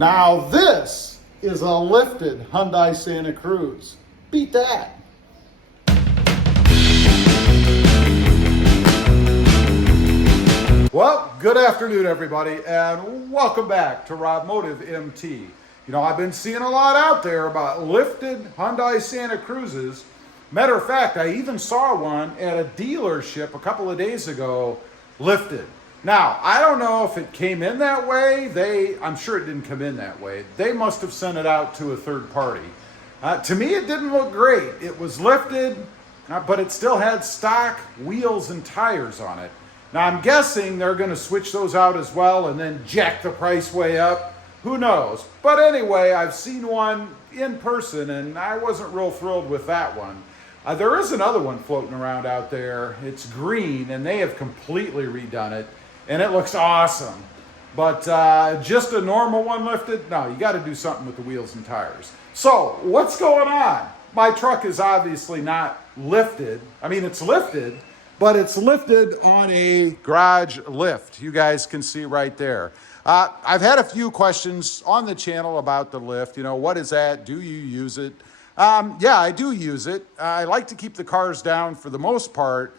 Now this is a lifted Hyundai Santa Cruz. Beat that. Well, good afternoon everybody, and welcome back to Robmotive MT. You know, I've been seeing a lot out there about lifted Hyundai Santa Cruzes. Matter of fact, I even saw one at a dealership a couple of days ago, lifted. Now, I don't know if it came in that way. I'm sure it didn't come in that way. They must have sent it out to a third party. To me, it didn't look great. It was lifted, but it still had stock wheels and tires on it. Now, I'm guessing they're going to switch those out as well and then jack the price way up. Who knows? But anyway, I've seen one in person, and I wasn't real thrilled with that one. There is another one floating around out there. It's green, and they have completely redone it. And it looks awesome. But just a normal one lifted? No, you got to do something with the wheels and tires. So, what's going on? My truck is obviously not lifted. I mean, it's lifted, but it's lifted on a garage lift. You guys can see right there. I've had a few questions on the channel about the lift. You know, what is that? Do you use it? Yeah, I do use it. I like to keep the cars down for the most part.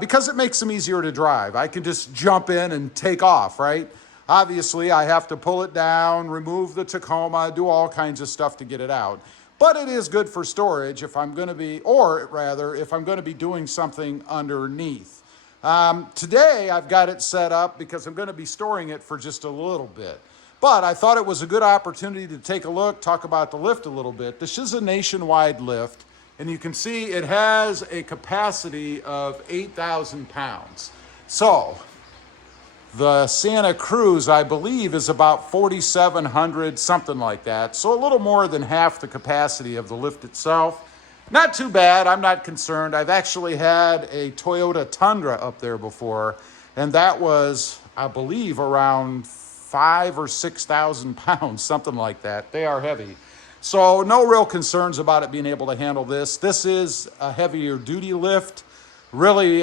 Because it makes them easier to drive. I can just jump in and take off, right? Obviously, I have to pull it down, remove the Tacoma, do all kinds of stuff to get it out. But it is good for storage if I'm going to be, or rather, if I'm going to be doing something underneath. Today, I've got it set up because I'm going to be storing it for just a little bit. But I thought it was a good opportunity to take a look, talk about the lift a little bit. This is a nationwide lift. And you can see it has a capacity of 8,000 pounds. So the Santa Cruz, I believe, is about 4,700, something like that. So a little more than half the capacity of the lift itself. Not too bad. I'm not concerned. I've actually had a Toyota Tundra up there before, and that was, I believe, around 5,000 or 6,000 pounds, something like that. They are heavy. So no real concerns about it being able to handle this. This is a heavier duty lift, really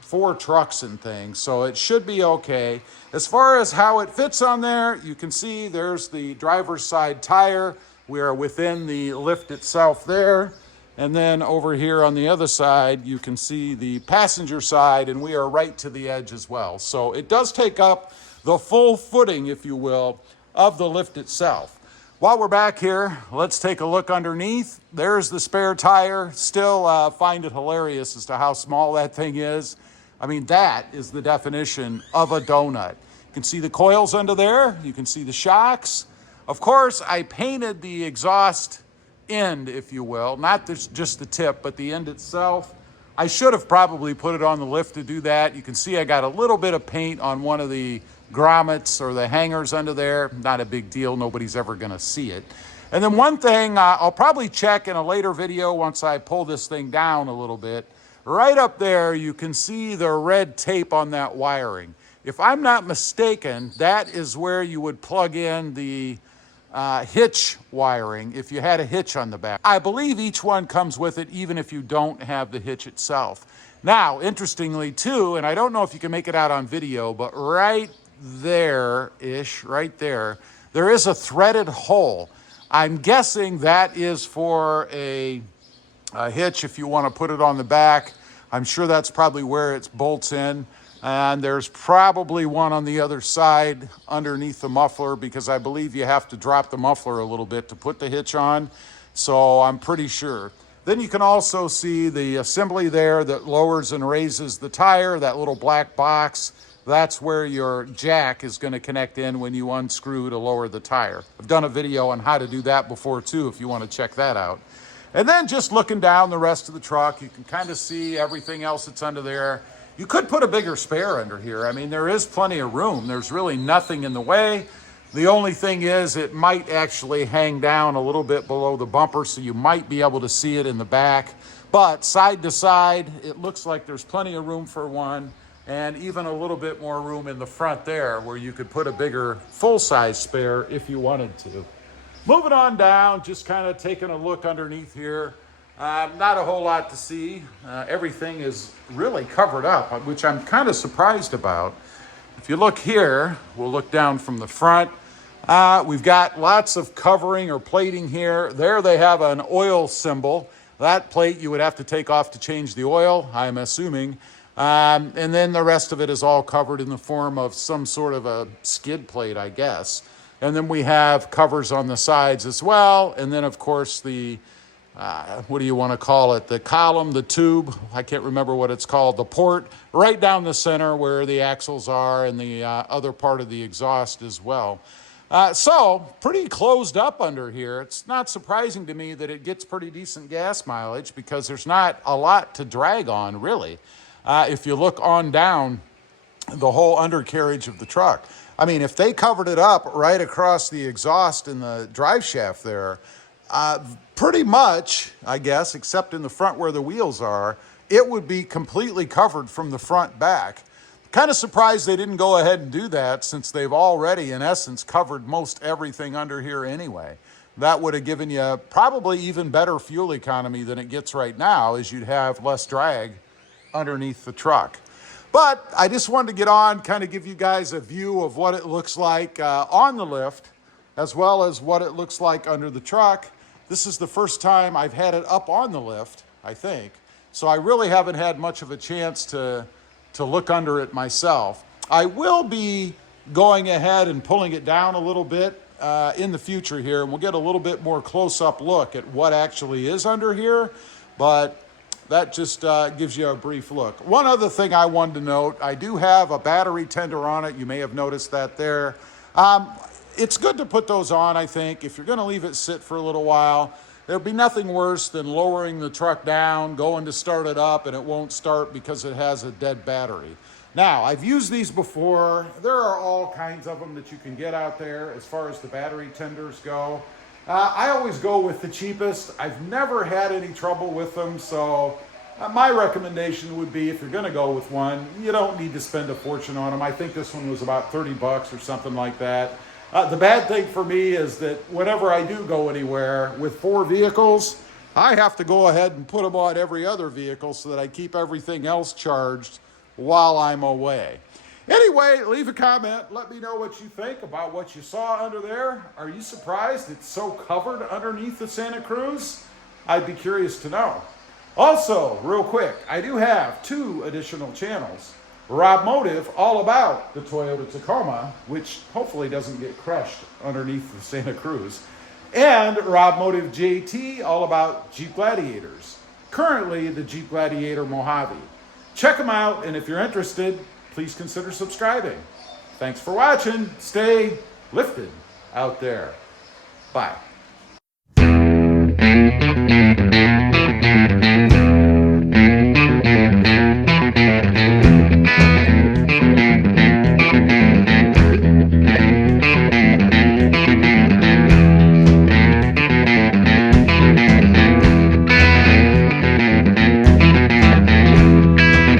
for trucks and things, so it should be okay. As far as how it fits on there, you can see there's the driver's side tire. We are within the lift itself there. And then over here on the other side, you can see the passenger side, and we are right to the edge as well. So it does take up the full footing, if you will, of the lift itself. While we're back here, let's take a look underneath. There's the spare tire. Still find it hilarious as to how small that thing is. I mean, that is the definition of a donut. You can see the coils under there. You can see the shocks. Of course, I painted the exhaust end, if you will. Not just the tip, but the end itself. I should have probably put it on the lift to do that. You can see I got a little bit of paint on one of the grommets or the hangers under there. Not a big deal. Nobody's ever going to see it. And then one thing I'll probably check in a later video once I pull this thing down a little bit. Right up there, you can see the red tape on that wiring. If I'm not mistaken, that is where you would plug in the hitch wiring if you had a hitch on the back. I believe each one comes with it, even if you don't have the hitch itself. Now, interestingly too, and I don't know if you can make it out on video, but right there-ish, right there, there is a threaded hole. I'm guessing that is for a hitch if you want to put it on the back. I'm sure that's probably where it bolts in. And there's probably one on the other side underneath the muffler, because I believe you have to drop the muffler a little bit to put the hitch on. So I'm pretty sure. Then you can also see the assembly there that lowers and raises the tire, that little black box. That's where your jack is going to connect in when you unscrew to lower the tire. I've done a video on how to do that before too, if you want to check that out. And then just looking down the rest of the truck, you can kind of see everything else that's under there. You could put a bigger spare under here. I mean, there is plenty of room. There's really nothing in the way. The only thing is it might actually hang down a little bit below the bumper, so you might be able to see it in the back. But side to side, it looks like there's plenty of room for one. And even a little bit more room in the front there where you could put a bigger full-size spare if you wanted to. Moving on down, just kind of taking a look underneath here. Not a whole lot to see. Everything is really covered up, which I'm kind of surprised about. If you look here, we'll look down from the front. We've got lots of covering or plating here. There they have an oil symbol. That plate you would have to take off to change the oil, I'm assuming. And then the rest of it is all covered in the form of some sort of a skid plate, I guess. And then we have covers on the sides as well. And then, of course, the, what do you want to call it? The column, the tube, I can't remember what it's called, the port, right down the center where the axles are and the other part of the exhaust as well. So, pretty closed up under here. It's not surprising to me that it gets pretty decent gas mileage because there's not a lot to drag on, really. If you look on down the whole undercarriage of the truck. I mean, if they covered it up right across the exhaust and the drive shaft there, pretty much, I guess, except in the front where the wheels are, it would be completely covered from the front back. Kind of surprised they didn't go ahead and do that since they've already, in essence, covered most everything under here anyway. That would have given you probably even better fuel economy than it gets right now, as you'd have less drag underneath the truck. But I just wanted to get on, kind of give you guys a view of what it looks like on the lift, as well as what it looks like under the truck. This is the first time I've had it up on the lift, I think. So I really haven't had much of a chance to look under it myself. I will be going ahead and pulling it down a little bit in the future here, and we'll get a little bit more close-up look at what actually is under here, but that just gives you a brief look. One other thing I wanted to note, I do have a battery tender on it. You may have noticed that there. It's good to put those on, I think. If you're gonna leave it sit for a little while, there'll be nothing worse than lowering the truck down, going to start it up, and it won't start because it has a dead battery. Now, I've used these before. There are all kinds of them that you can get out there as far as the battery tenders go. I always go with the cheapest. I've never had any trouble with them, so my recommendation would be if you're gonna go with one, you don't need to spend a fortune on them. I think this one was about 30 bucks or something like that. The bad thing for me is that whenever I do go anywhere with 4 vehicles, I have to go ahead and put them on every other vehicle so that I keep everything else charged while I'm away. Anyway, leave a comment. Let me know what you think about what you saw under there. Are you surprised it's so covered underneath the Santa Cruz? I'd be curious to know. Also, real quick, I do have 2 additional channels. Rob Motive, all about the Toyota Tacoma, which hopefully doesn't get crushed underneath the Santa Cruz. And Rob Motive JT, all about Jeep Gladiators. Currently, the Jeep Gladiator Mojave. Check them out, and if you're interested, please consider subscribing. Thanks for watching. Stay lifted out there. Bye.